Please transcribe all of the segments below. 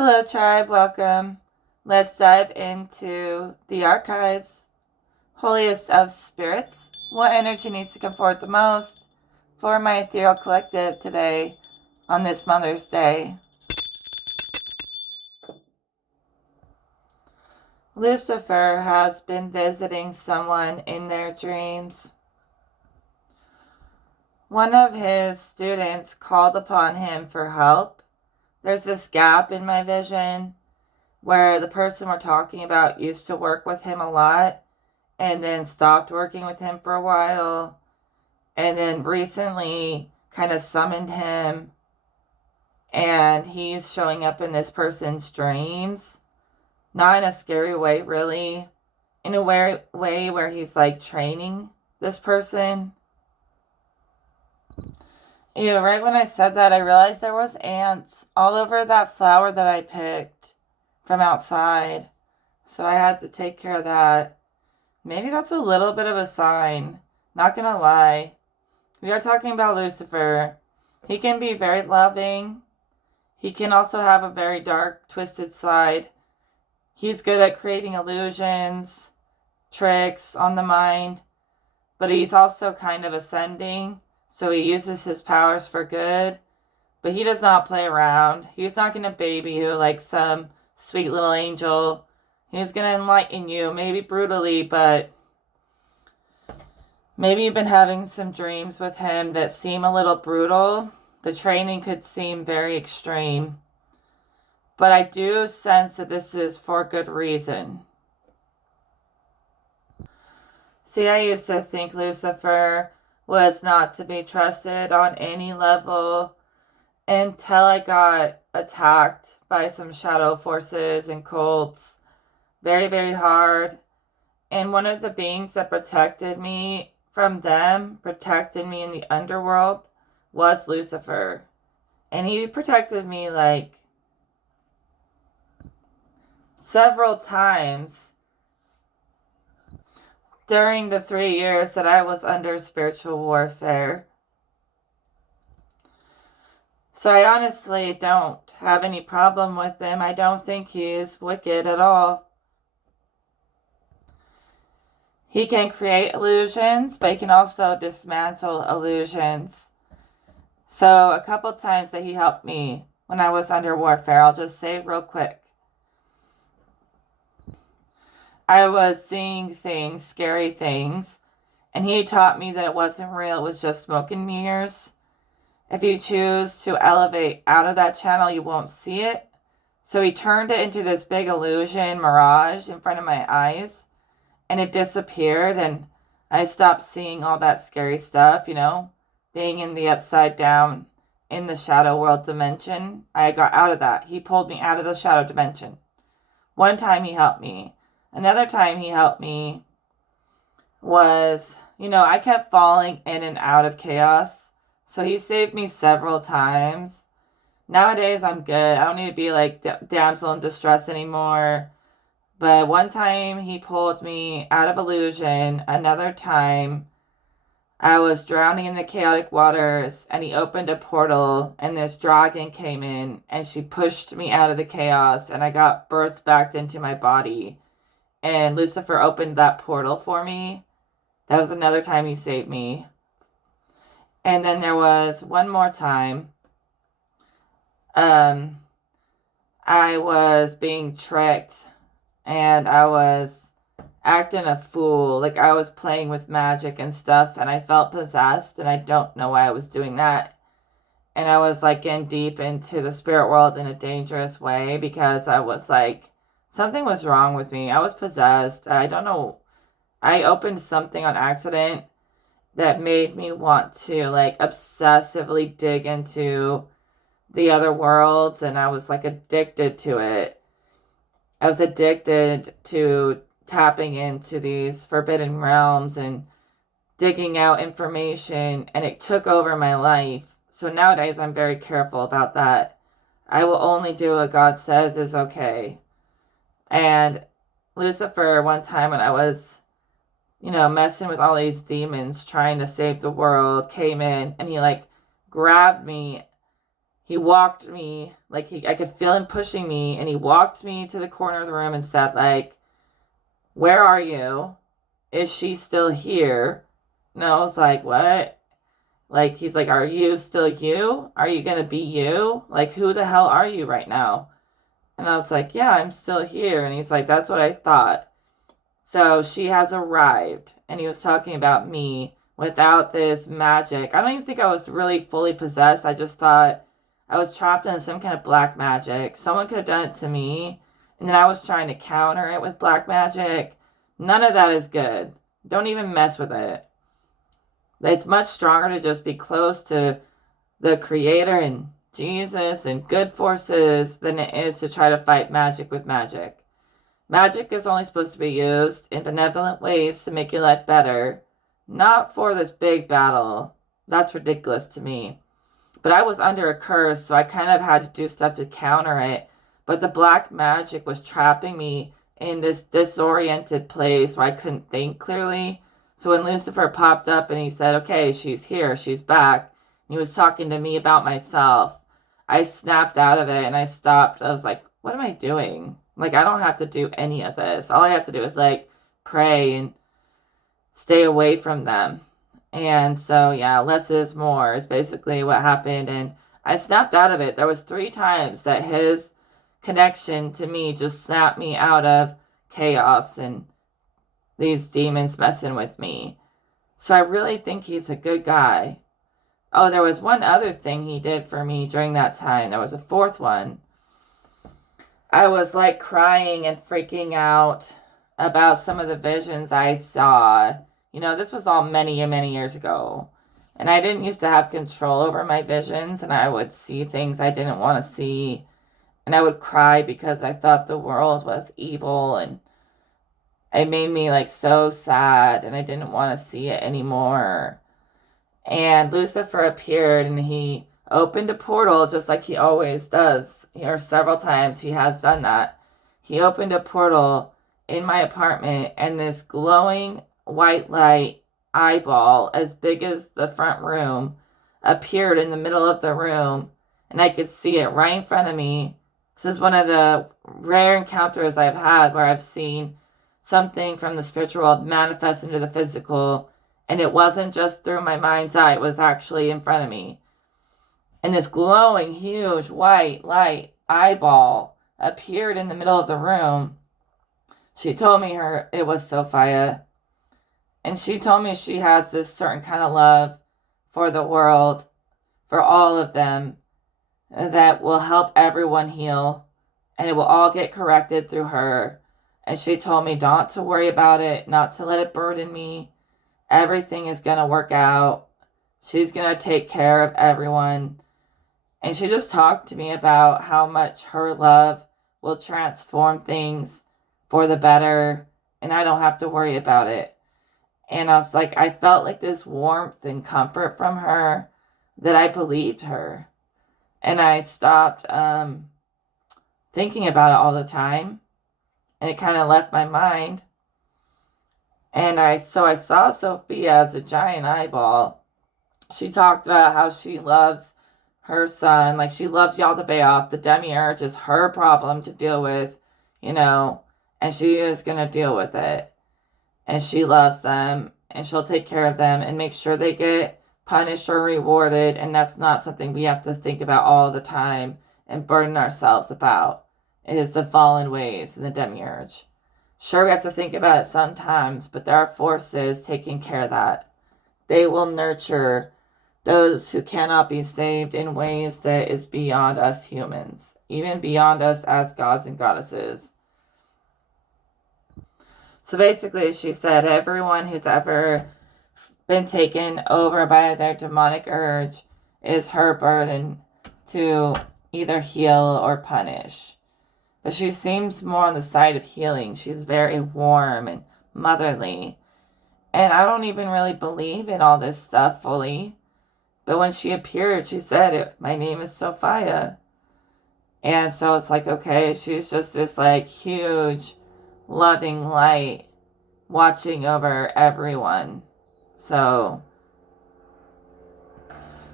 Hello, tribe. Welcome. Let's dive into the archives. Holiest of spirits. What energy needs to come forward the most for my ethereal collective today on this Mother's Day? Lucifer has been visiting someone in their dreams. One of his students called upon him for help. There's this gap in my vision where the person we're talking about used to work with him a lot and then stopped working with him for a while and then recently kind of summoned him, and he's showing up in this person's dreams. Not in a scary way, really. In a way where he's like training this person. Right when I said that, I realized there was ants all over that flower that I picked from outside. So I had to take care of that. Maybe that's a little bit of a sign. Not gonna lie. We are talking about Lucifer. He can be very loving. He can also have a very dark, twisted side. He's good at creating illusions, tricks on the mind, but he's also kind of ascending, so he uses his powers for good, but he does not play around. He's not going to baby you like some sweet little angel. He's going to enlighten you, maybe brutally, but maybe you've been having some dreams with him that seem a little brutal. The training could seem very extreme. But I do sense that this is for good reason. See, I used to think Lucifer was not to be trusted on any level until I got attacked by some shadow forces and cults very, very hard. And one of the beings that protected me from them, protected me in the underworld, was Lucifer. And he protected me like several times during the 3 years that I was under spiritual warfare. So I honestly don't have any problem with him. I don't think he's wicked at all. He can create illusions, but he can also dismantle illusions. So a couple times that he helped me when I was under warfare, I'll just say real quick. I was seeing things, scary things, and he taught me that it wasn't real, it was just smoke and mirrors. If you choose to elevate out of that channel, you won't see it. So he turned it into this big illusion, mirage in front of my eyes, and it disappeared, and I stopped seeing all that scary stuff, being in the upside down, in the shadow world dimension. I got out of that. He pulled me out of the shadow dimension. One time he helped me. Another time he helped me was, I kept falling in and out of chaos. So he saved me several times. Nowadays, I'm good. I don't need to be like damsel in distress anymore. But one time he pulled me out of illusion. Another time I was drowning in the chaotic waters and he opened a portal and this dragon came in and she pushed me out of the chaos and I got birthed back into my body. And Lucifer opened that portal for me. That was another time he saved me. And then there was one more time. I was being tricked. And I was acting a fool. Like I was playing with magic and stuff. And I felt possessed. And I don't know why I was doing that. And I was like getting deep into the spirit world in a dangerous way. Because I was like, something was wrong with me. I was possessed. I don't know. I opened something on accident that made me want to like obsessively dig into the other worlds. And I was like addicted to it. I was addicted to tapping into these forbidden realms and digging out information. And it took over my life. So nowadays I'm very careful about that. I will only do what God says is okay. And Lucifer, one time when I was, messing with all these demons, trying to save the world, came in and he like grabbed me. he walked me, like I could feel him pushing me, and he walked me to the corner of the room and said, like, where are you? Is she still here? And I was like, what? Like, he's like, are you still you? Are you gonna be you? Like, who the hell are you right now? And I was like, yeah, I'm still here. And he's like, that's what I thought. So she has arrived. And he was talking about me without this magic. I don't even think I was really fully possessed. I just thought I was trapped in some kind of black magic. Someone could have done it to me. And then I was trying to counter it with black magic. None of that is good. Don't even mess with it. It's much stronger to just be close to the Creator and Jesus and good forces than it is to try to fight magic with magic. Magic is only supposed to be used in benevolent ways to make your life better, not for this big battle. That's ridiculous to me. But I was under a curse, so I kind of had to do stuff to counter it. But the black magic was trapping me in this disoriented place where I couldn't think clearly. So when Lucifer popped up and he said, okay, she's here, she's back, and he was talking to me about myself, I snapped out of it and I stopped. I was like, what am I doing? Like, I don't have to do any of this. All I have to do is, like, pray and stay away from them. And so, yeah, less is more is basically what happened. And I snapped out of it. There was 3 times that his connection to me just snapped me out of chaos and these demons messing with me. So I really think he's a good guy. Oh, there was one other thing he did for me during that time. There was a 4th one. I was like crying and freaking out about some of the visions I saw. You know, this was all many, many years ago. And I didn't used to have control over my visions, and I would see things I didn't want to see. And I would cry because I thought the world was evil, and it made me like so sad, and I didn't want to see it anymore. And Lucifer appeared, and he opened a portal just like he always does. Or several times he has done that. He opened a portal in my apartment, and this glowing white light eyeball as big as the front room appeared in the middle of the room, and I could see it right in front of me. This is one of the rare encounters I've had where I've seen something from the spiritual world manifest into the physical, and it wasn't just through my mind's eye, it was actually in front of me. And this glowing, huge, white light eyeball appeared in the middle of the room. She told me it was Sophia. And she told me she has this certain kind of love for the world, for all of them, that will help everyone heal. And it will all get corrected through her. And she told me not to worry about it, not to let it burden me. Everything is going to work out. She's going to take care of everyone. And she just talked to me about how much her love will transform things for the better, and I don't have to worry about it. And I was like, I felt like this warmth and comfort from her that I believed her. And I stopped thinking about it all the time, and it kind of left my mind. And I saw Sophia as a giant eyeball. She talked about how she loves her son, like she loves Yaldabaoth. The demiurge is her problem to deal with, you know, and she is going to deal with it. And she loves them, and she'll take care of them and make sure they get punished or rewarded. And that's not something we have to think about all the time and burden ourselves about. It is the fallen ways and the demiurge. Sure, we have to think about it sometimes, but there are forces taking care of that. They will nurture those who cannot be saved in ways that is beyond us humans, even beyond us as gods and goddesses. So basically, she said, everyone who's ever been taken over by their demonic urge is her burden to either heal or punish. But she seems more on the side of healing. She's very warm and motherly. And I don't even really believe in all this stuff fully. But when she appeared, she said, my name is Sophia. And so it's like, okay, she's just this like huge, loving light watching over everyone. So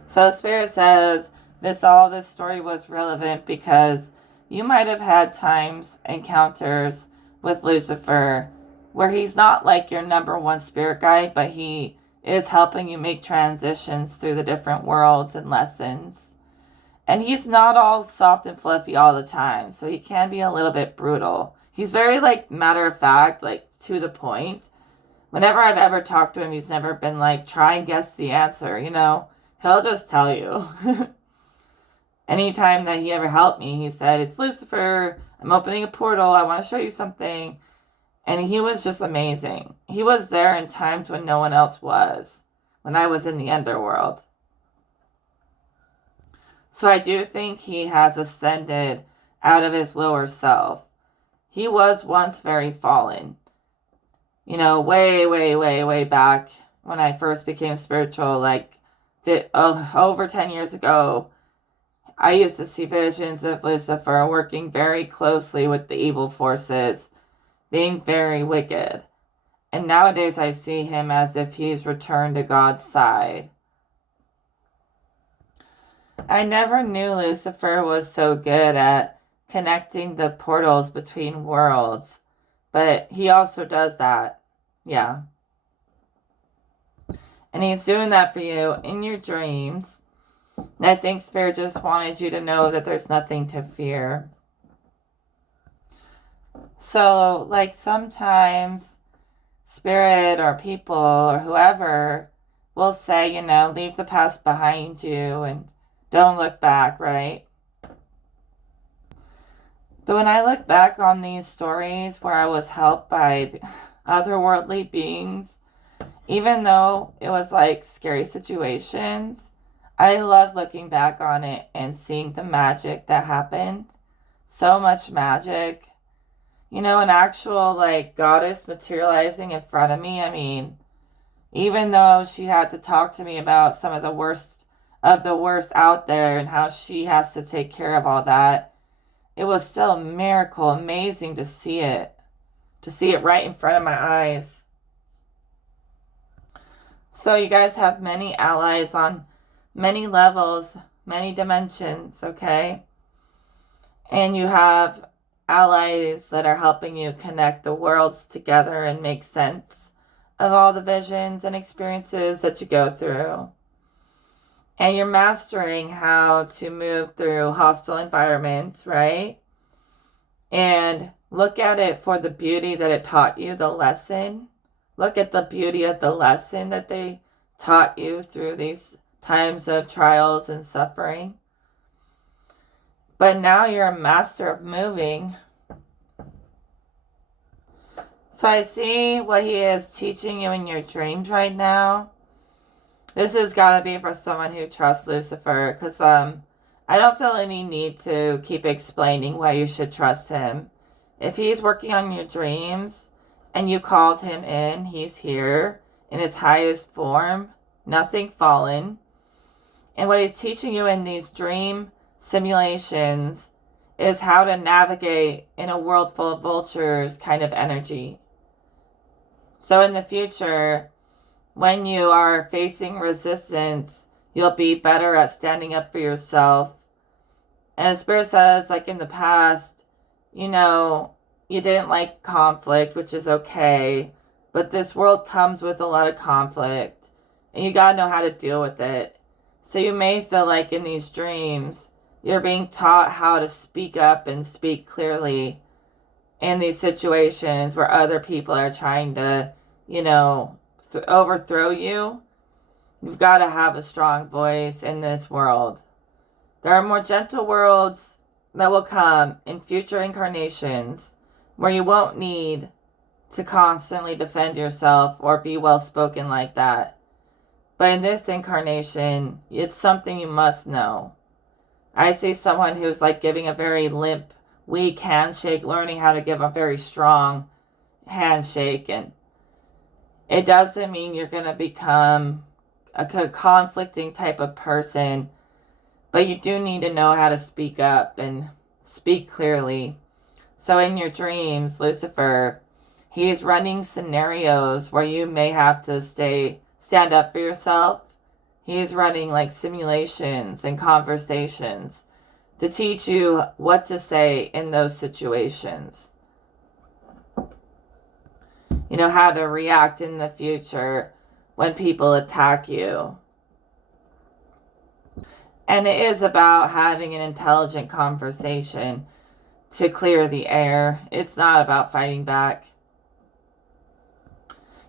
Spirit says this story was relevant because you might have had times, encounters with Lucifer where he's not like your number one spirit guide, but he is helping you make transitions through the different worlds and lessons. And he's not all soft and fluffy all the time, so he can be a little bit brutal. He's very like matter of fact, like to the point. Whenever I've ever talked to him, he's never been like, try and guess the answer, you know? He'll just tell you. Anytime that he ever helped me, he said, it's Lucifer, I'm opening a portal, I want to show you something. And he was just amazing. He was there in times when no one else was, when I was in the underworld. So I do think he has ascended out of his lower self. He was once very fallen. You know, way, way, way, way back when I first became spiritual, like over 10 years ago, I used to see visions of Lucifer working very closely with the evil forces, being very wicked. And nowadays I see him as if he's returned to God's side. I never knew Lucifer was so good at connecting the portals between worlds, but he also does that. Yeah. And he's doing that for you in your dreams. And I think Spirit just wanted you to know that there's nothing to fear. So, like sometimes Spirit or people or whoever will say, you know, leave the past behind you and don't look back, right? But when I look back on these stories where I was helped by otherworldly beings, even though it was like scary situations, I love looking back on it and seeing the magic that happened. So much magic. You know, an actual like goddess materializing in front of me. I mean, even though she had to talk to me about some of the worst out there and how she has to take care of all that, it was still a miracle, amazing to see it right in front of my eyes. So you guys have many allies on many levels, many dimensions, okay? And you have allies that are helping you connect the worlds together and make sense of all the visions and experiences that you go through. And you're mastering how to move through hostile environments, right? And look at it for the beauty that it taught you, the lesson. Look at the beauty of the lesson that they taught you through these times of trials and suffering. But now you're a master of moving. So I see what he is teaching you in your dreams right now. This has got to be for someone who trusts Lucifer, because I don't feel any need to keep explaining why you should trust him. If he's working on your dreams and you called him in, he's here in his highest form, nothing fallen. And what he's teaching you in these dream simulations is how to navigate in a world full of vultures kind of energy. So in the future, when you are facing resistance, you'll be better at standing up for yourself. And Spirit says, like in the past, you know, you didn't like conflict, which is okay. But this world comes with a lot of conflict. And you gotta know how to deal with it. So you may feel like in these dreams, you're being taught how to speak up and speak clearly in these situations where other people are trying to, you know, overthrow you. You've got to have a strong voice in this world. There are more gentle worlds that will come in future incarnations where you won't need to constantly defend yourself or be well spoken like that. But in this incarnation, it's something you must know. I see someone who's like giving a very limp, weak handshake, learning how to give a very strong handshake. And it doesn't mean you're going to become a conflicting type of person, but you do need to know how to speak up and speak clearly. So in your dreams, Lucifer, he's running scenarios where you may have to stand up for yourself. He's running like simulations and conversations to teach you what to say in those situations. You know, how to react in the future when people attack you. And it is about having an intelligent conversation to clear the air. It's not about fighting back.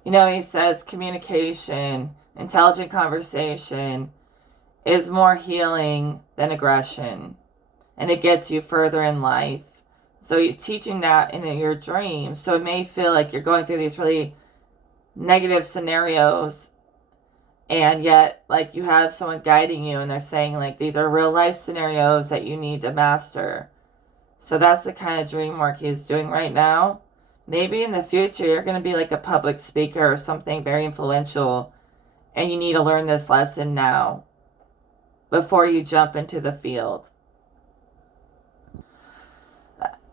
You know, he says communication, intelligent conversation is more healing than aggression. And it gets you further in life. So he's teaching that in your dreams. So it may feel like you're going through these really negative scenarios, and yet like you have someone guiding you and they're saying like these are real life scenarios that you need to master. So that's the kind of dream work he's doing right now. Maybe in the future you're going to be like a public speaker or something very influential, and you need to learn this lesson now before you jump into the field.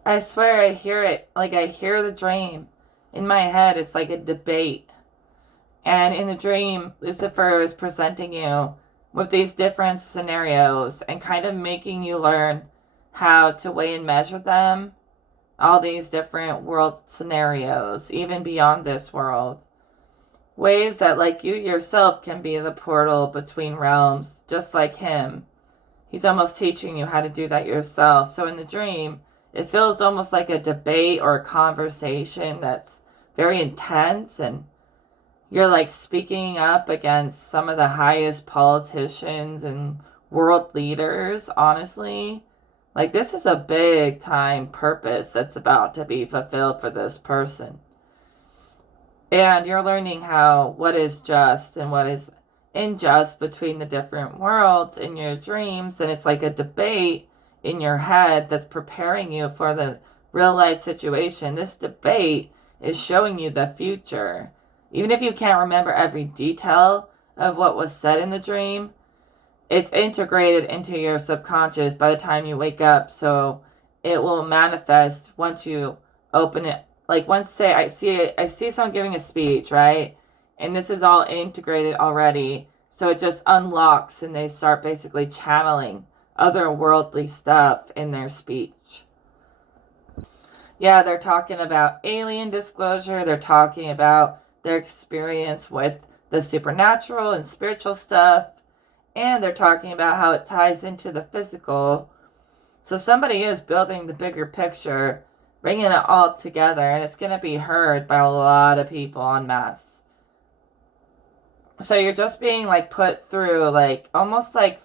I swear I hear it. Like I hear the dream in my head. It's like a debate. And in the dream, Lucifer is presenting you with these different scenarios and kind of making you learn how to weigh and measure them. All these different world scenarios, even beyond this world. Ways that like you yourself can be the portal between realms, just like him. He's almost teaching you how to do that yourself. So in the dream, it feels almost like a debate or a conversation that's very intense, and you're like speaking up against some of the highest politicians and world leaders, honestly. Like this is a big time purpose that's about to be fulfilled for this person. And you're learning what is just and what is unjust between the different worlds in your dreams, and it's like a debate in your head that's preparing you for the real life situation. This debate is showing you the future. Even if you can't remember every detail of what was said in the dream, it's integrated into your subconscious by the time you wake up. So it will manifest once you open it. Like once say I see someone giving a speech, right? And this is all integrated already. So it just unlocks and they start basically channeling otherworldly stuff in their speech. Yeah, they're talking about alien disclosure. They're talking about their experience with the supernatural and spiritual stuff. And they're talking about how it ties into the physical. So somebody is building the bigger picture, bringing it all together, and it's going to be heard by a lot of people en masse. So you're just being like put through like almost like,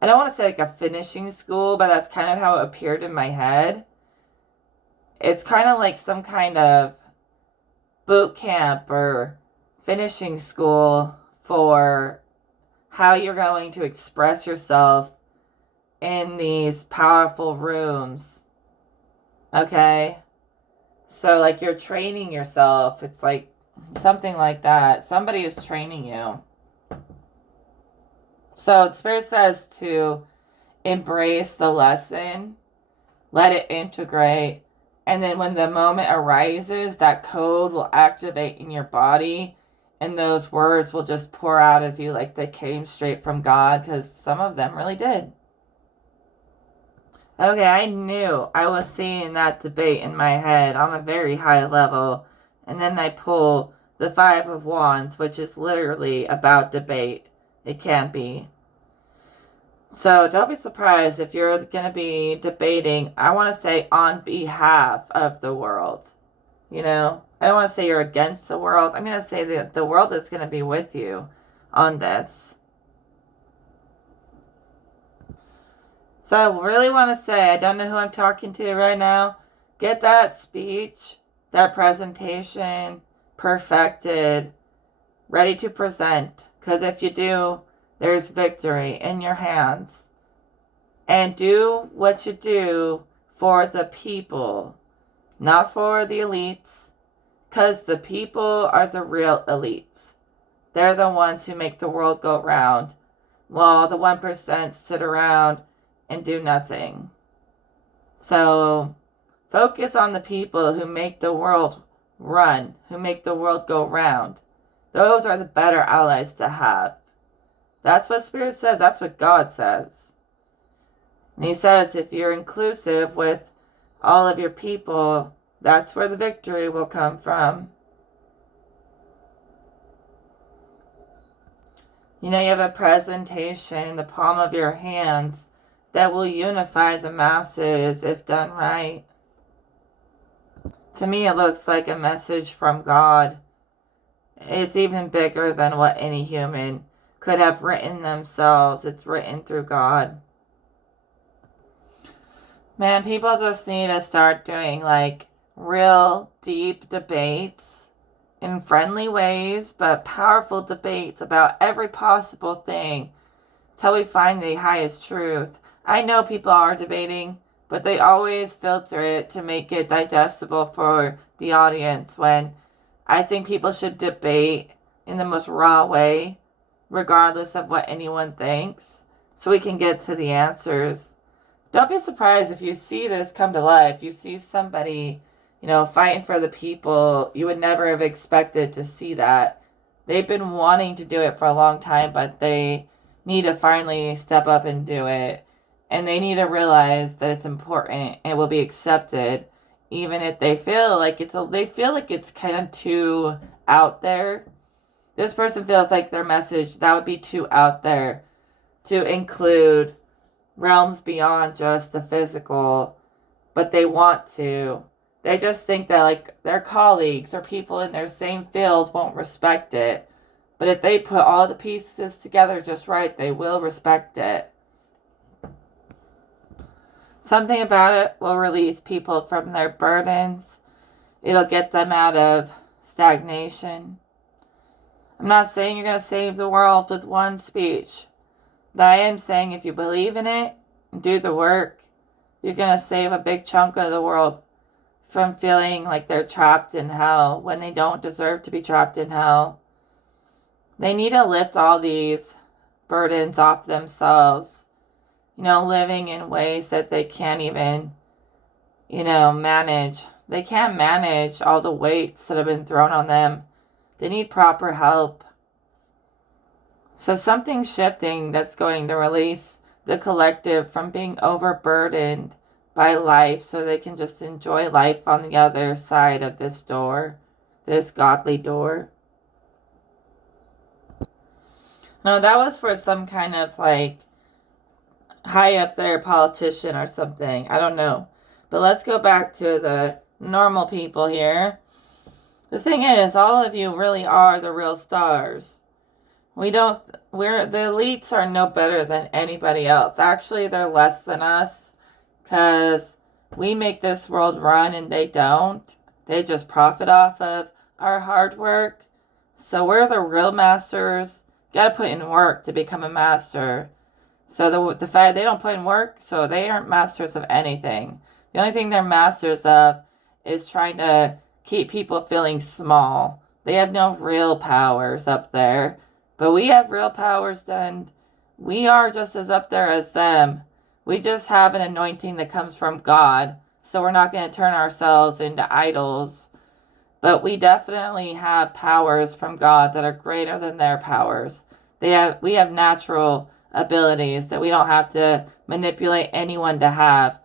I don't want to say like a finishing school, but that's kind of how it appeared in my head. It's kind of like some kind of boot camp or finishing school for how you're going to express yourself in these powerful rooms. Okay? So like you're training yourself. It's like something like that. Somebody is training you. So Spirit says to embrace the lesson, let it integrate, and then when the moment arises, that code will activate in your body, and those words will just pour out of you like they came straight from God, because some of them really did. Okay, I knew I was seeing that debate in my head on a very high level, and then I pull the Five of Wands, which is literally about debate. It can be. So don't be surprised if you're going to be debating, I want to say on behalf of the world. You know, I don't want to say you're against the world. I'm going to say that the world is going to be with you on this. So I really want to say, I don't know who I'm talking to right now. Get that speech, that presentation perfected, ready to present. Because if you do, there's victory in your hands. And do what you do for the people, not for the elites. Because the people are the real elites. They're the ones who make the world go round, while the 1% sit around and do nothing. So focus on the people who make the world run, who make the world go round. Those are the better allies to have. That's what Spirit says. That's what God says. And he says if you're inclusive with all of your people, that's where the victory will come from. You know, you have a presentation in the palm of your hands that will unify the masses if done right. To me, it looks like a message from God. It's even bigger than what any human could have written themselves. It's written through God. Man, people just need to start doing like real deep debates in friendly ways, but powerful debates about every possible thing till we find the highest truth. I know people are debating, but they always filter it to make it digestible for the audience, when I think people should debate in the most raw way, regardless of what anyone thinks, so we can get to the answers. Don't be surprised if you see this come to life. You see somebody, fighting for the people. You would never have expected to see that. They've been wanting to do it for a long time, but they need to finally step up and do it. And they need to realize that it's important and will be accepted, even if they feel like it's kind of too out there. This person feels like their message, that would be too out there to include realms beyond just the physical, but they want to. They just think that like their colleagues or people in their same fields won't respect it. But if they put all the pieces together just right, they will respect it. Something about it will release people from their burdens. It'll get them out of stagnation. I'm not saying you're going to save the world with one speech. But I am saying if you believe in it and do the work, you're going to save a big chunk of the world from feeling like they're trapped in hell when they don't deserve to be trapped in hell. They need to lift all these burdens off themselves, living in ways that they can't even, manage. They can't manage all the weights that have been thrown on them. They need proper help. So something's shifting that's going to release the collective from being overburdened by life so they can just enjoy life on the other side of this door, this godly door. No, that was for some kind of like high up there politician or something. I don't know. But let's go back to the normal people here. The thing is, all of you really are the real stars. The elites are no better than anybody else. Actually, they're less than us because we make this world run and they don't. They just profit off of our hard work. So we're the real masters. You gotta put in work to become a master. So the fact they don't put in work, so they aren't masters of anything. The only thing they're masters of is trying to keep people feeling small. They have no real powers up there. But we have real powers, and we are just as up there as them. We just have an anointing that comes from God. So we're not going to turn ourselves into idols. But we definitely have powers from God that are greater than their powers. We have natural abilities that we don't have to manipulate anyone to have.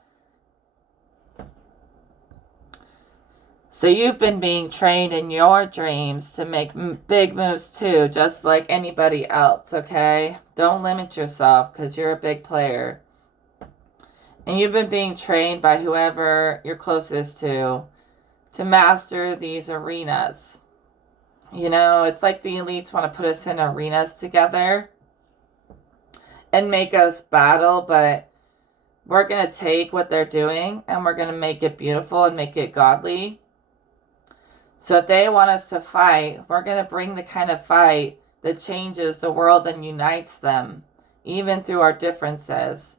So you've been being trained in your dreams to make big moves too, just like anybody else, okay? Don't limit yourself because you're a big player. And you've been being trained by whoever you're closest to master these arenas. It's like the elites want to put us in arenas together and make us battle, but we're going to take what they're doing and we're going to make it beautiful and make it godly. So if they want us to fight, we're going to bring the kind of fight that changes the world and unites them, even through our differences.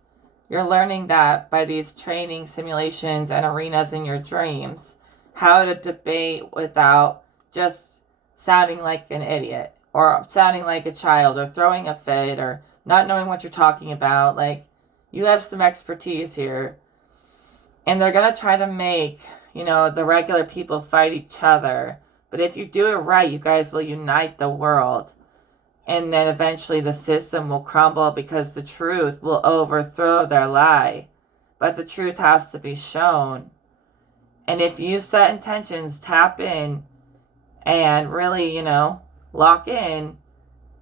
You're learning that by these training simulations and arenas in your dreams, how to debate without just sounding like an idiot or sounding like a child or throwing a fit or not knowing what you're talking about. Like, you have some expertise here. And they're going to try to make the regular people fight each other. But if you do it right, you guys will unite the world. And then eventually the system will crumble because the truth will overthrow their lie. But the truth has to be shown. And if you set intentions, tap in, and really, lock in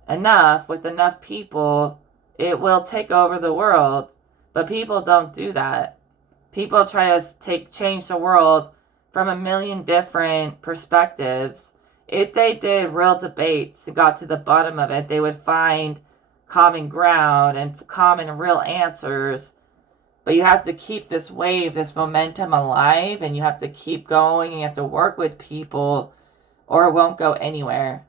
enough with enough people, it will take over the world. But people don't do that. People try to change the world from a million different perspectives. If they did real debates and got to the bottom of it, they would find common ground and common real answers. But you have to keep this wave, this momentum alive, and you have to keep going, and you have to work with people, or it won't go anywhere.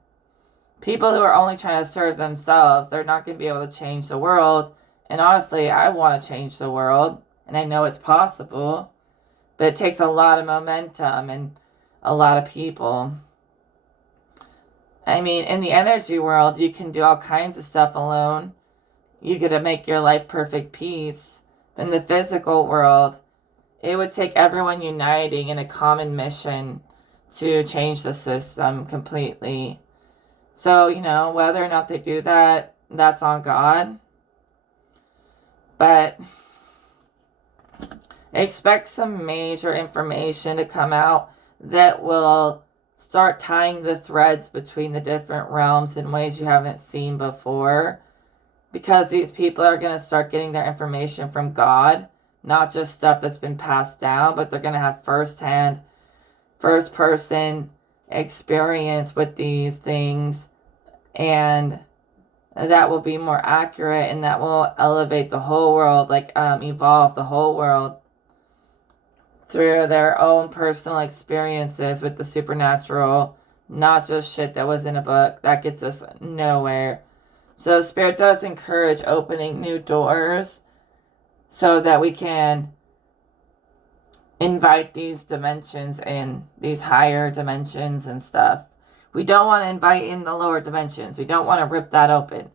People who are only trying to serve themselves, they're not going to be able to change the world. And honestly, I want to change the world, and I know it's possible, but it takes a lot of momentum and a lot of people. I mean, in the energy world, you can do all kinds of stuff alone. You get to make your life perfect peace. In the physical world, it would take everyone uniting in a common mission to change the system completely. So, whether or not they do that, that's on God. But expect some major information to come out that will start tying the threads between the different realms in ways you haven't seen before. Because these people are going to start getting their information from God, not just stuff that's been passed down, but they're going to have first-person experience with these things, and that will be more accurate, and that will elevate the whole world, evolve the whole world through their own personal experiences with the supernatural, not just shit that was in a book. That gets us nowhere. So Spirit does encourage opening new doors so that we can invite these dimensions in, these higher dimensions and stuff. We don't want to invite in the lower dimensions. We don't want to rip that open.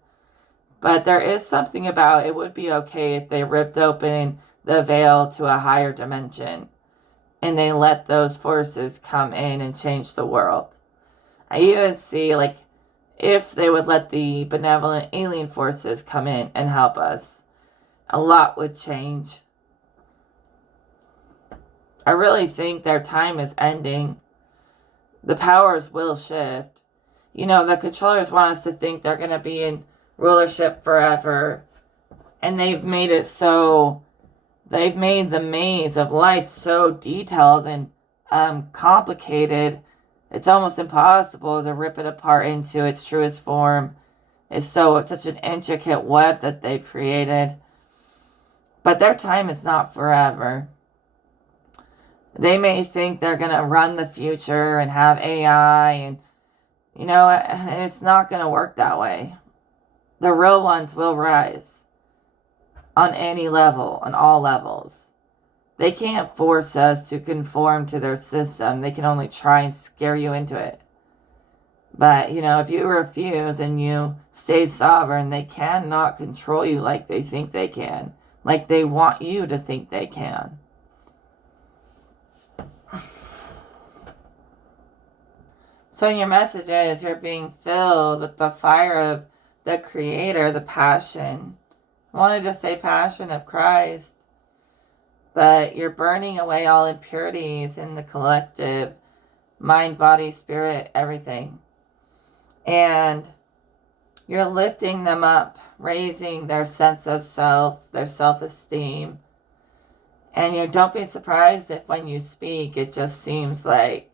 But there is something about it would be okay if they ripped open the veil to a higher dimension and they let those forces come in and change the world. I even see, if they would let the benevolent alien forces come in and help us, a lot would change. I really think their time is ending. The powers will shift. The controllers want us to think they're going to be in rulership forever. And they've made the maze of life so detailed and complicated. It's almost impossible to rip it apart into its truest form. It's such an intricate web that they've created. But their time is not forever. They may think they're going to run the future and have AI and it's not going to work that way. The real ones will rise on any level, on all levels. They can't force us to conform to their system. They can only try and scare you into it. But, if you refuse and you stay sovereign, they cannot control you like they think they can. Like they want you to think they can. So your message is you're being filled with the fire of the Creator, the passion. I wanted to say passion of Christ. But you're burning away all impurities in the collective, mind, body, spirit, everything. And you're lifting them up, raising their sense of self, their self-esteem. And don't be surprised if when you speak, it just seems like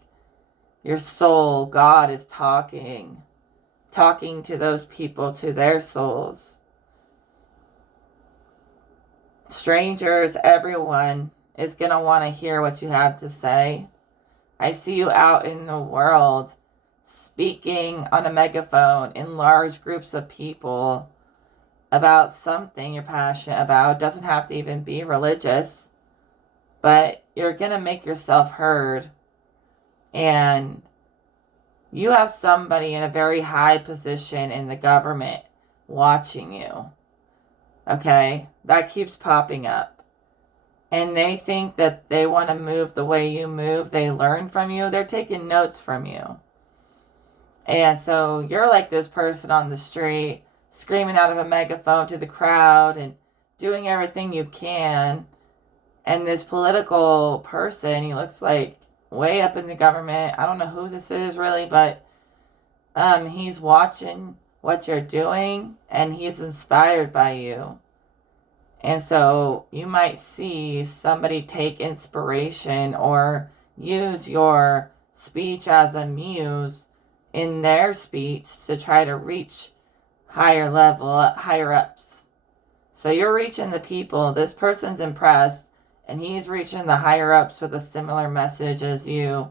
your soul, God, is talking to those people, to their souls. Strangers, everyone is going to want to hear what you have to say. I see you out in the world speaking on a megaphone in large groups of people about something you're passionate about. It doesn't have to even be religious, but you're going to make yourself heard. And you have somebody in a very high position in the government watching you. Okay? That keeps popping up. And they think that they want to move the way you move. They learn from you. They're taking notes from you. And so you're like this person on the street, screaming out of a megaphone to the crowd and doing everything you can. And this political person, he looks like way up in the government. I don't know who this is really, but he's watching what you're doing and he's inspired by you. And so you might see somebody take inspiration or use your speech as a muse in their speech to try to reach higher ups. So you're reaching the people. This person's impressed and he's reaching the higher ups with a similar message as you.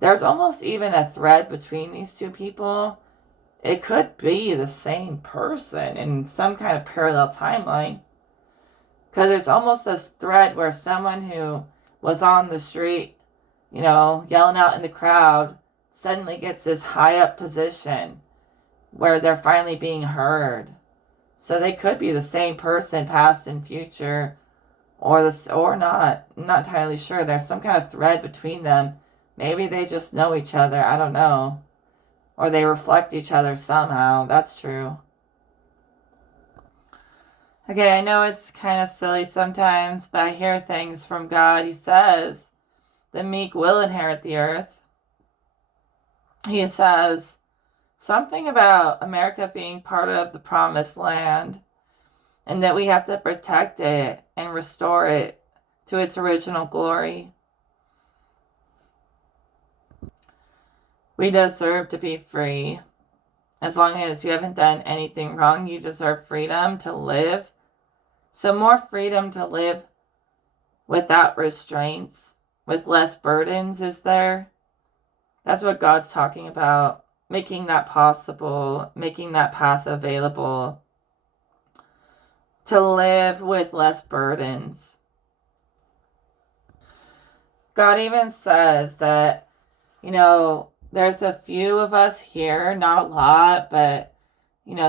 There's almost even a thread between these two people. It could be the same person in some kind of parallel timeline. Because it's almost this thread where someone who was on the street, yelling out in the crowd, suddenly gets this high up position where they're finally being heard. So they could be the same person, past and future, or not. I'm not entirely sure. There's some kind of thread between them. Maybe they just know each other. I don't know. Or they reflect each other somehow. That's true. Okay, I know it's kind of silly sometimes, but I hear things from God. He says, the meek will inherit the earth. He says something about America being part of the promised land and that we have to protect it and restore it to its original glory. We deserve to be free. As long as you haven't done anything wrong, you deserve freedom to live. So more freedom to live without restraints, with less burdens, is there? That's what God's talking about, making that possible, making that path available, to live with less burdens. God even says that, there's a few of us here, not a lot, but,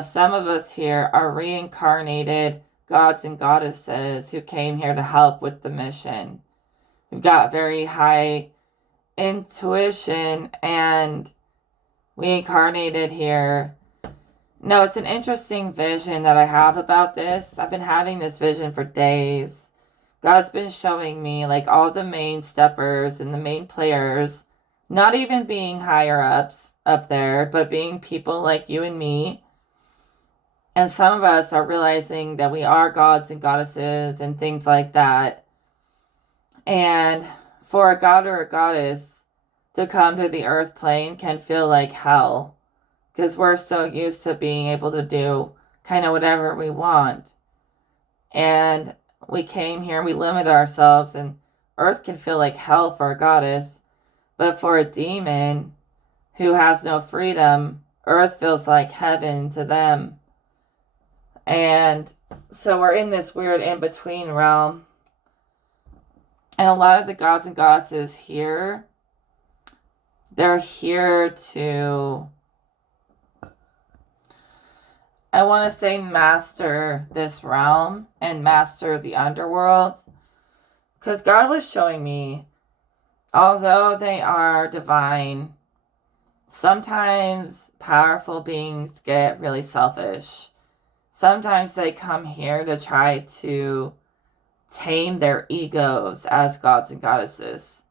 some of us here are reincarnated gods and goddesses who came here to help with the mission. We've got very high intuition and we incarnated here. No, it's an interesting vision that I have about this. I've been having this vision for days. God's been showing me like all the main steppers and the main players, not even being higher ups up there, but being people like you and me. And some of us are realizing that we are gods and goddesses and things like that. And for a god or a goddess to come to the earth plane can feel like hell. Because we're so used to being able to do kind of whatever we want. And we came here, we limit ourselves, and earth can feel like hell for a goddess. But for a demon who has no freedom, earth feels like heaven to them. And so we're in this weird in-between realm. And a lot of the gods and goddesses here, they're here to, I want to say, master this realm and master the underworld. Because God was showing me, although they are divine, sometimes powerful beings get really selfish. Sometimes they come here to try to tame their egos as gods and goddesses.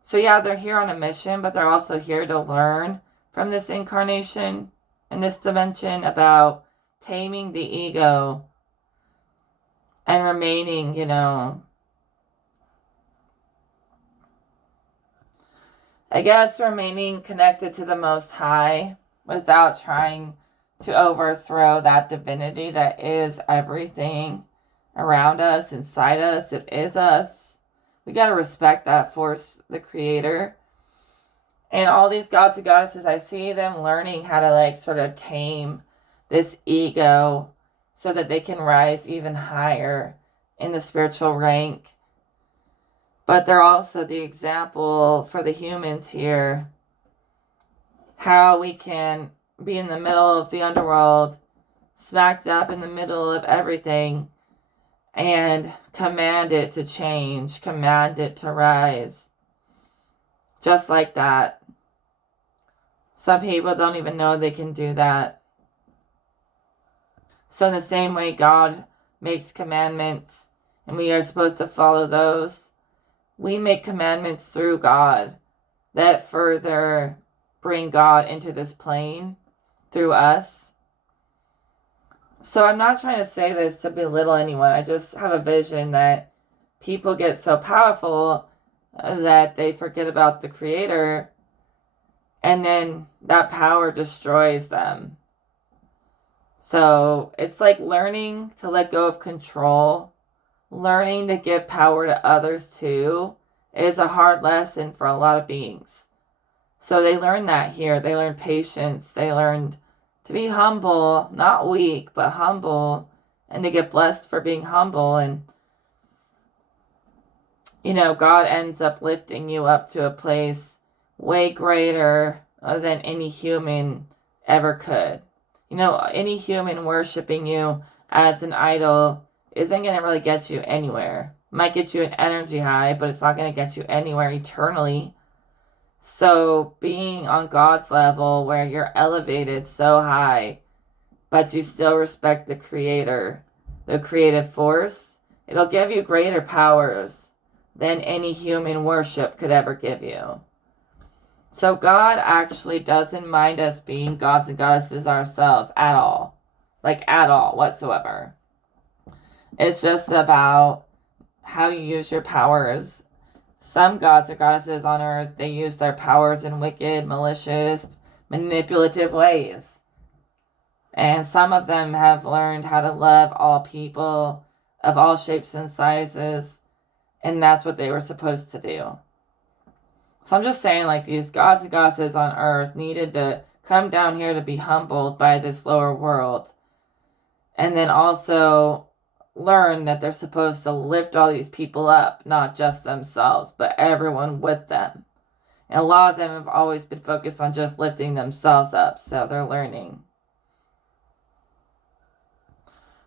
So yeah, they're here on a mission, but they're also here to learn from this incarnation and this dimension about taming the ego and remaining, I guess remaining connected to the Most High without trying to overthrow that divinity that is everything around us, inside us. It is us. We got to respect that force, the creator. And all these gods and goddesses, I see them learning how to sort of tame this ego so that they can rise even higher in the spiritual rank. But they're also the example for the humans here, how we can be in the middle of the underworld, smack dab in the middle of everything, and command it to change, command it to rise. Just like that. Some people don't even know they can do that. So in the same way God makes commandments and we are supposed to follow those, we make commandments through God that further bring God into this plane through us. So I'm not trying to say this to belittle anyone. I just have a vision that people get so powerful that they forget about the Creator, and then that power destroys them. So it's like learning to let go of control, learning to give power to others too, is a hard lesson for a lot of beings. So they learn that here. They learn patience. They learned to be humble, not weak, but humble, and to get blessed for being humble. And, God ends up lifting you up to a place way greater than any human ever could. Any human worshiping you as an idol isn't going to really get you anywhere. Might get you an energy high, but it's not going to get you anywhere eternally. So being on God's level where you're elevated so high, but you still respect the Creator, the creative force, it'll give you greater powers than any human worship could ever give you. So God actually doesn't mind us being gods and goddesses ourselves at all. Like at all whatsoever. It's just about how you use your powers. Some gods or goddesses on earth, they use their powers in wicked, malicious, manipulative ways. And some of them have learned how to love all people of all shapes and sizes. And that's what they were supposed to do. So I'm just saying, like, these gods and goddesses on earth needed to come down here to be humbled by this lower world. And then also learn that they're supposed to lift all these people up, not just themselves, but everyone with them. And a lot of them have always been focused on just lifting themselves up, so they're learning.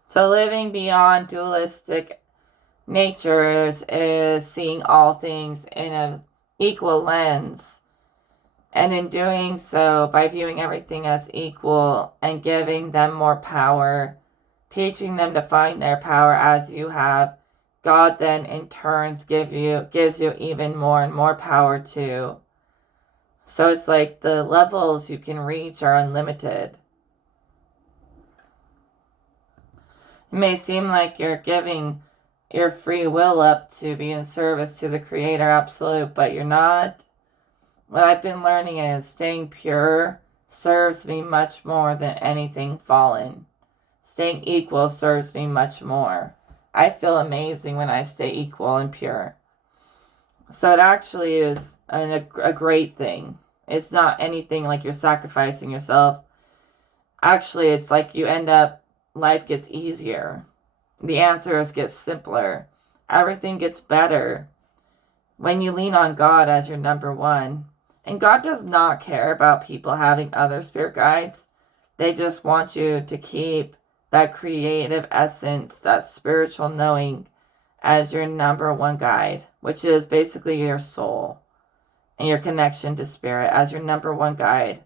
So living beyond dualistic natures is seeing all things in an equal lens. And in doing so, by viewing everything as equal and giving them more power, teaching them to find their power as you have, God then in turns gives you even more and more power too. So it's like the levels you can reach are unlimited. It may seem like you're giving your free will up to be in service to the Creator absolute, but you're not. What I've been learning is staying pure serves me much more than anything fallen. Staying equal serves me much more. I feel amazing when I stay equal and pure. So it actually is a great thing. It's not anything like you're sacrificing yourself. Actually, it's like you end up, life gets easier. The answers get simpler. Everything gets better when you lean on God as your number one. And God does not care about people having other spirit guides. They just want you to keep that creative essence, that spiritual knowing as your number one guide, which is basically your soul and your connection to spirit as your number one guide.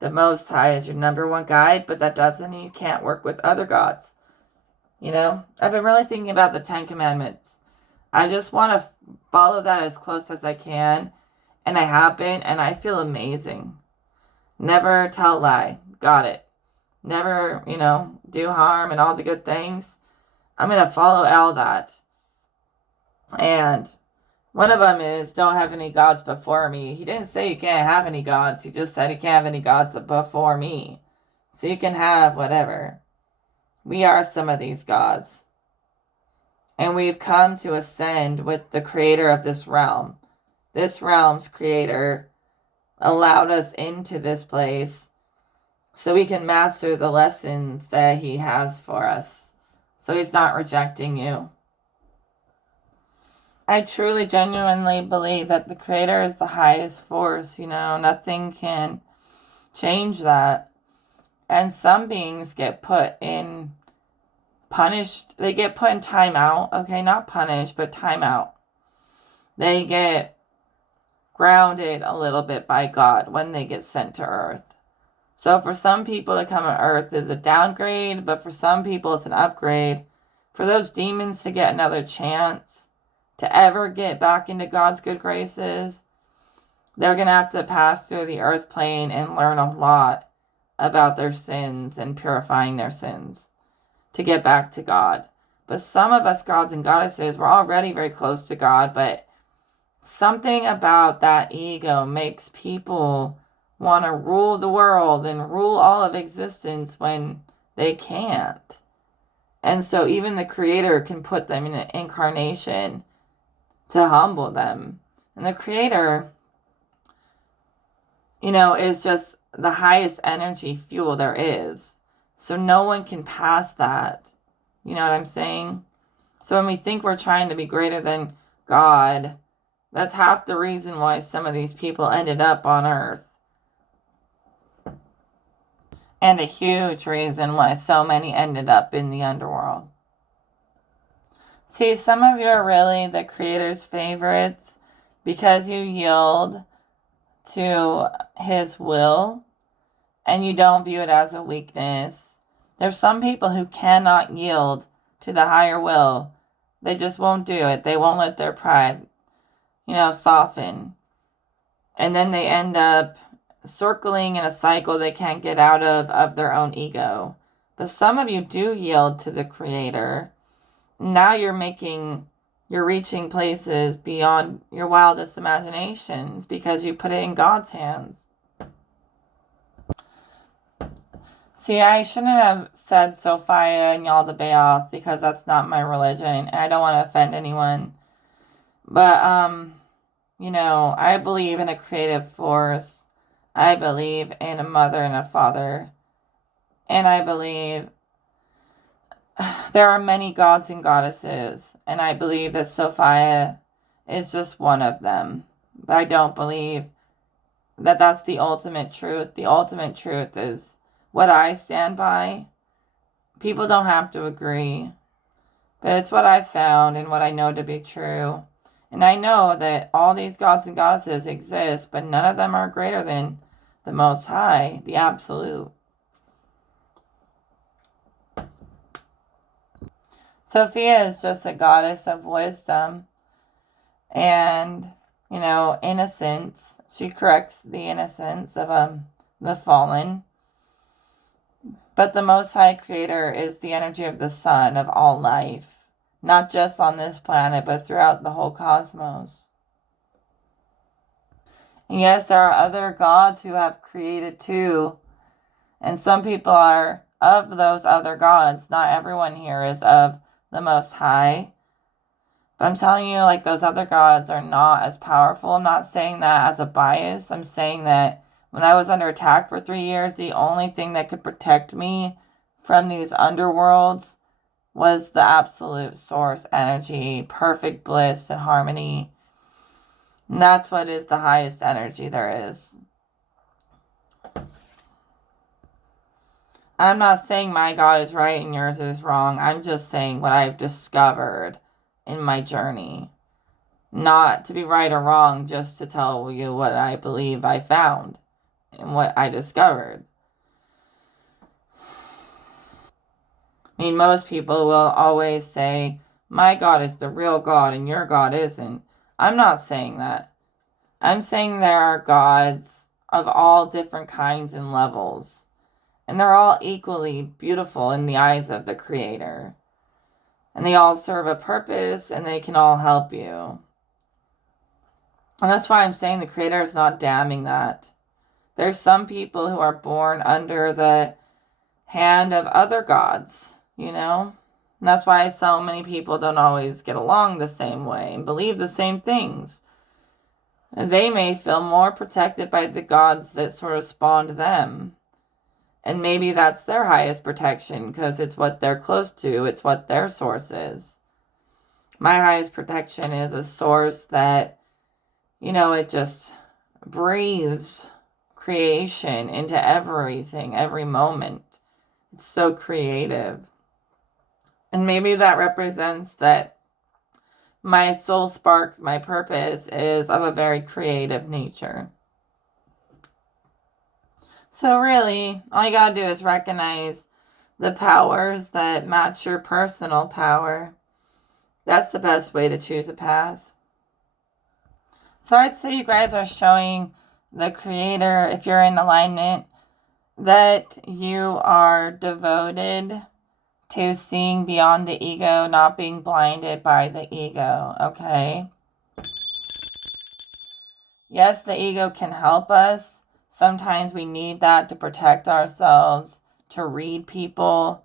The Most High is your number one guide, but that doesn't mean you can't work with other gods. I've been really thinking about the 10 Commandments. I just want to follow that as close as I can, and I have been, and I feel amazing. Never tell a lie. Got it. Never, do harm and all the good things. I'm going to follow all that. And one of them is don't have any gods before me. He didn't say you can't have any gods. He just said you can't have any gods before me. So you can have whatever. We are some of these gods. And we've come to ascend with the creator of this realm. This realm's creator allowed us into this place so we can master the lessons that he has for us. So he's not rejecting you. I truly, genuinely believe that the Creator is the highest force. Nothing can change that. And some beings get punished. They get put in timeout. Okay, not punished, but timeout. They get grounded a little bit by God when they get sent to Earth. So for some people to come on Earth is a downgrade, but for some people it's an upgrade. For those demons to get another chance to ever get back into God's good graces, they're going to have to pass through the earth plane and learn a lot about their sins and purifying their sins to get back to God. But some of us gods and goddesses, we're already very close to God, but something about that ego makes people want to rule the world and rule all of existence when they can't. And so even the Creator can put them in an incarnation to humble them. And the Creator, is just the highest energy fuel there is. So no one can pass that. You know what I'm saying? So when we think we're trying to be greater than God, that's half the reason why some of these people ended up on Earth. And a huge reason why so many ended up in the underworld. See, some of you are really the Creator's favorites because you yield to His will and you don't view it as a weakness. There's some people who cannot yield to the higher will. They just won't do it. They won't let their pride, soften. And then they end up circling in a cycle they can't get out of their own ego. But some of you do yield to the Creator. Now you're reaching places beyond your wildest imaginations because you put it in God's hands. See, I shouldn't have said Sophia and Yaldabaoth because that's not my religion and I don't want to offend anyone. But, I believe in a creative force. I believe in a mother and a father. And I believe there are many gods and goddesses. And I believe that Sophia is just one of them. But I don't believe that that's the ultimate truth. The ultimate truth is what I stand by. People don't have to agree. But it's what I've found and what I know to be true. And I know that all these gods and goddesses exist, but none of them are greater than the Most High, the Absolute. Sophia is just a goddess of wisdom and, innocence. She corrects the innocence of the fallen. But the Most High Creator is the energy of the sun of all life, not just on this planet, but throughout the whole cosmos. And yes, there are other gods who have created too. And some people are of those other gods. Not everyone here is of the Most High. But I'm telling you, those other gods are not as powerful. I'm not saying that as a bias. I'm saying that when I was under attack for 3 years, the only thing that could protect me from these underworlds was the absolute source energy, perfect bliss and harmony. And that's what is the highest energy there is. I'm not saying my God is right and yours is wrong. I'm just saying what I've discovered in my journey. Not to be right or wrong, just to tell you what I believe I found and what I discovered. I mean, most people will always say, my God is the real God and your God isn't. I'm not saying that. I'm saying there are gods of all different kinds and levels. And they're all equally beautiful in the eyes of the Creator. And they all serve a purpose and they can all help you. And that's why I'm saying the Creator is not damning that. There's some people who are born under the hand of other gods, And that's why so many people don't always get along the same way and believe the same things. And they may feel more protected by the gods that sort of spawned them. And maybe that's their highest protection because it's what they're close to. It's what their source is. My highest protection is a source that, it just breathes creation into everything, every moment. It's so creative. And maybe that represents that my soul spark, my purpose is of a very creative nature. So really, all you gotta do is recognize the powers that match your personal power. That's the best way to choose a path. So I'd say you guys are showing the Creator, if you're in alignment, that you are devoted to seeing beyond the ego, not being blinded by the ego, okay? Yes, the ego can help us. Sometimes we need that to protect ourselves, to read people.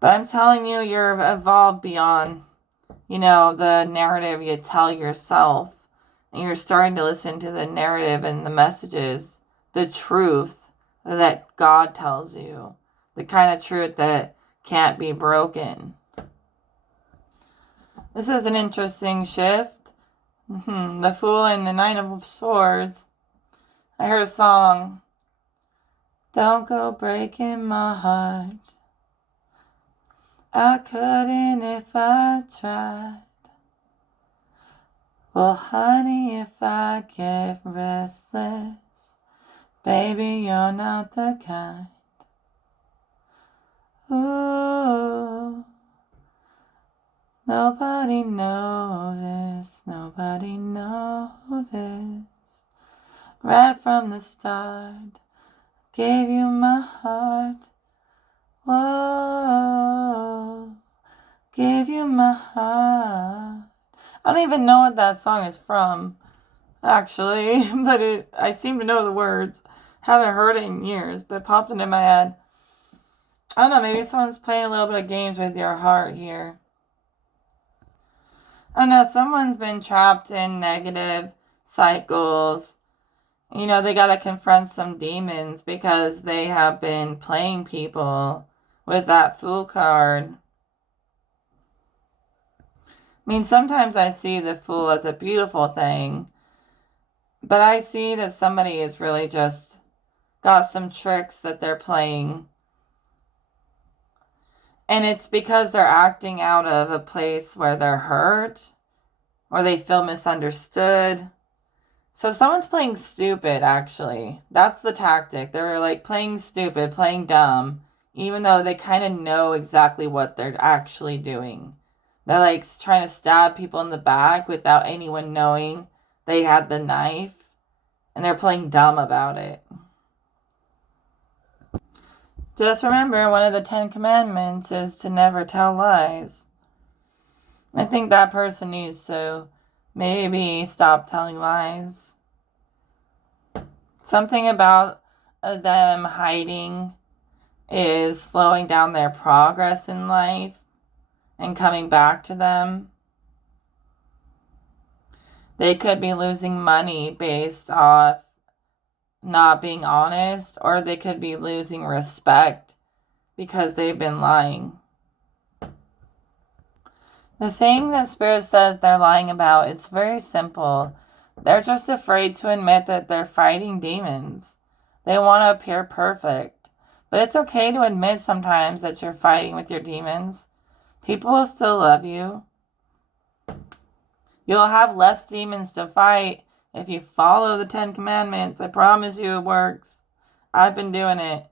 But I'm telling you, you're evolved beyond, the narrative you tell yourself. And you're starting to listen to the narrative and the messages, the truth that God tells you, the kind of truth that can't be broken. This is an interesting shift. The Fool and the Nine of Swords. I heard a song. Don't go breaking my heart. I couldn't if I tried. Well, honey, if I get restless, baby, you're not the kind. Ooh, nobody noticed, nobody noticed. Right from the start, gave you my heart. Whoa, gave you my heart. I don't even know what that song is from, actually, but I seem to know the words. Haven't heard it in years, but it popped into my head. I don't know, maybe someone's playing a little bit of games with your heart here. I don't know, someone's been trapped in negative cycles. They gotta confront some demons because they have been playing people with that Fool card. Sometimes I see the Fool as a beautiful thing, but I see that somebody is really just got some tricks that they're playing. And it's because they're acting out of a place where they're hurt or they feel misunderstood. So someone's playing stupid, actually. That's the tactic. They're like playing stupid, playing dumb, even though they kind of know exactly what they're actually doing. They're like trying to stab people in the back without anyone knowing they had the knife. And they're playing dumb about it. Just remember, one of the 10 Commandments is to never tell lies. I think that person needs to maybe stop telling lies. Something about them hiding is slowing down their progress in life and coming back to them. They could be losing money based off not being honest, or they could be losing respect because they've been lying. The thing that Spirit says they're lying about, it's very simple. They're just afraid to admit that they're fighting demons. They want to appear perfect. But it's okay to admit sometimes that you're fighting with your demons. People will still love you. You'll have less demons to fight if you follow the 10 Commandments. I promise you it works. I've been doing it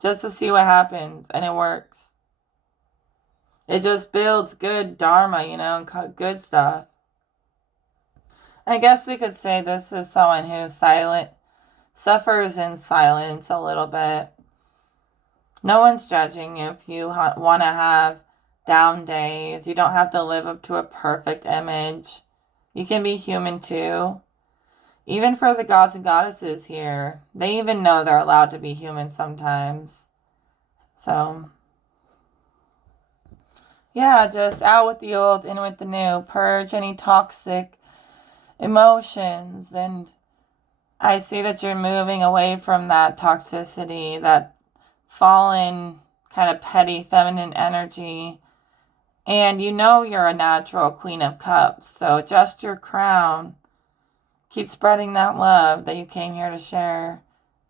just to see what happens, and it works. It just builds good dharma, and good stuff. I guess we could say this is someone who suffers in silence a little bit. No one's judging you if you want to have down days. You don't have to live up to a perfect image. You can be human too. Even for the gods and goddesses here, they even know they're allowed to be human sometimes. So, yeah, just out with the old, in with the new. Purge any toxic emotions. And I see that you're moving away from that toxicity, that fallen, kind of petty feminine energy. And you're a natural Queen of Cups. So adjust your crown. Keep spreading that love that you came here to share.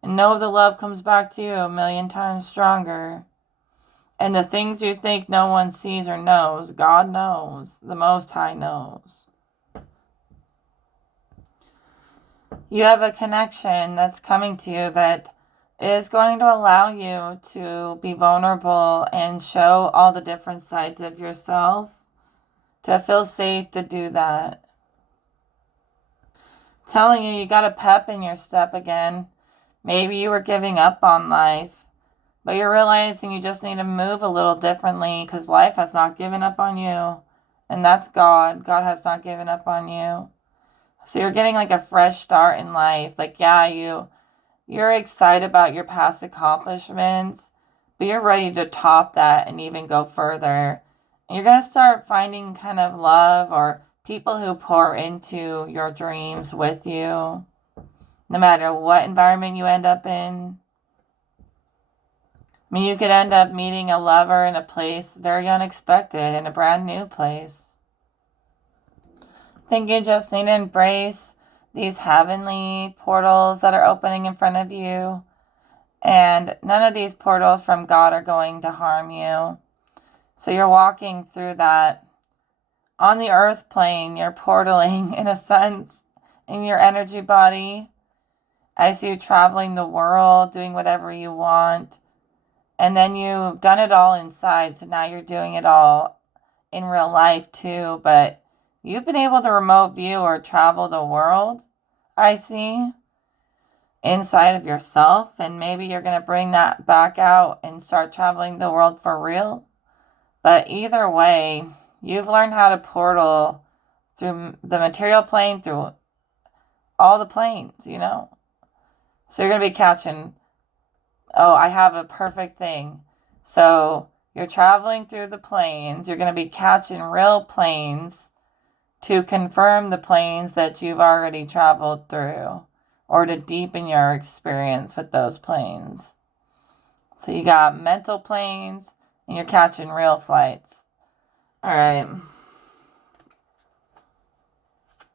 And know the love comes back to you 1,000,000 times stronger. And the things you think no one sees or knows, God knows. The Most High knows. You have a connection that's coming to you that is going to allow you to be vulnerable and show all the different sides of yourself, to feel safe to do that. Telling you got a pep in your step again. Maybe you were giving up on life, but you're realizing you just need to move a little differently because life has not given up on you. And that's God. God has not given up on you. So you're getting like a fresh start in life. Like, yeah, you're excited about your past accomplishments, but you're ready to top that and even go further. And you're going to start finding kind of love or people who pour into your dreams with you, no matter what environment you end up in. I mean, you could end up meeting a lover in a place very unexpected, in a brand new place. I think you just need to embrace these heavenly portals that are opening in front of you. And none of these portals from God are going to harm you. So you're walking through that. On the earth plane, you're portaling, in a sense, in your energy body. I see you traveling the world, doing whatever you want. And then you've done it all inside, so now you're doing it all in real life too. But you've been able to remote view or travel the world, I see, inside of yourself. And maybe you're going to bring that back out and start traveling the world for real. But either way, you've learned how to portal through the material plane, through all the planes, you know. So you're going to be catching, oh, I have a perfect thing. So you're traveling through the planes. You're going to be catching real planes to confirm the planes that you've already traveled through, or to deepen your experience with those planes. So you got mental planes, and you're catching real flights. All right.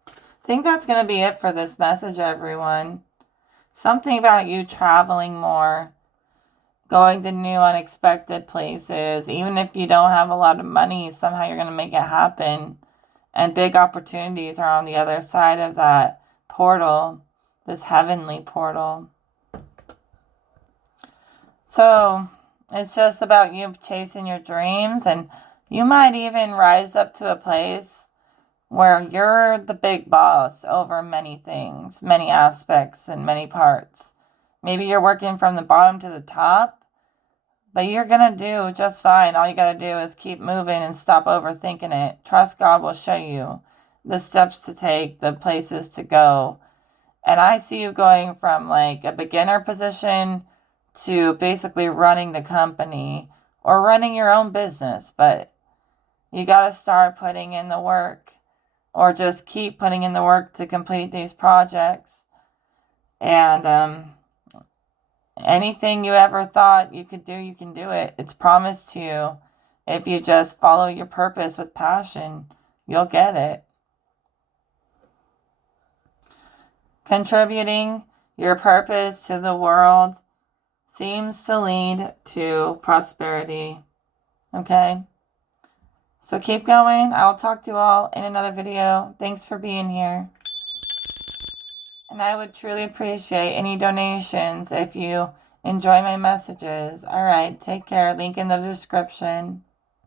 I think that's going to be it for this message, everyone. Something about you traveling more, going to new unexpected places. Even if you don't have a lot of money, somehow you're going to make it happen. And big opportunities are on the other side of that portal, this heavenly portal. So it's just about you chasing your dreams, and you might even rise up to a place where you're the big boss over many things, many aspects, and many parts. Maybe you're working from the bottom to the top, but you're going to do just fine. All you got to do is keep moving and stop overthinking it. Trust God will show you the steps to take, the places to go. And I see you going from like a beginner position to basically running the company or running your own business. But you got to start putting in the work, or just keep putting in the work to complete these projects. And anything you ever thought you could do, you can do it. It's promised to you. If you just follow your purpose with passion, you'll get it. Contributing your purpose to the world seems to lead to prosperity. Okay? So keep going. I'll talk to you all in another video. Thanks for being here. And I would truly appreciate any donations if you enjoy my messages. All right, take care. Link in the description.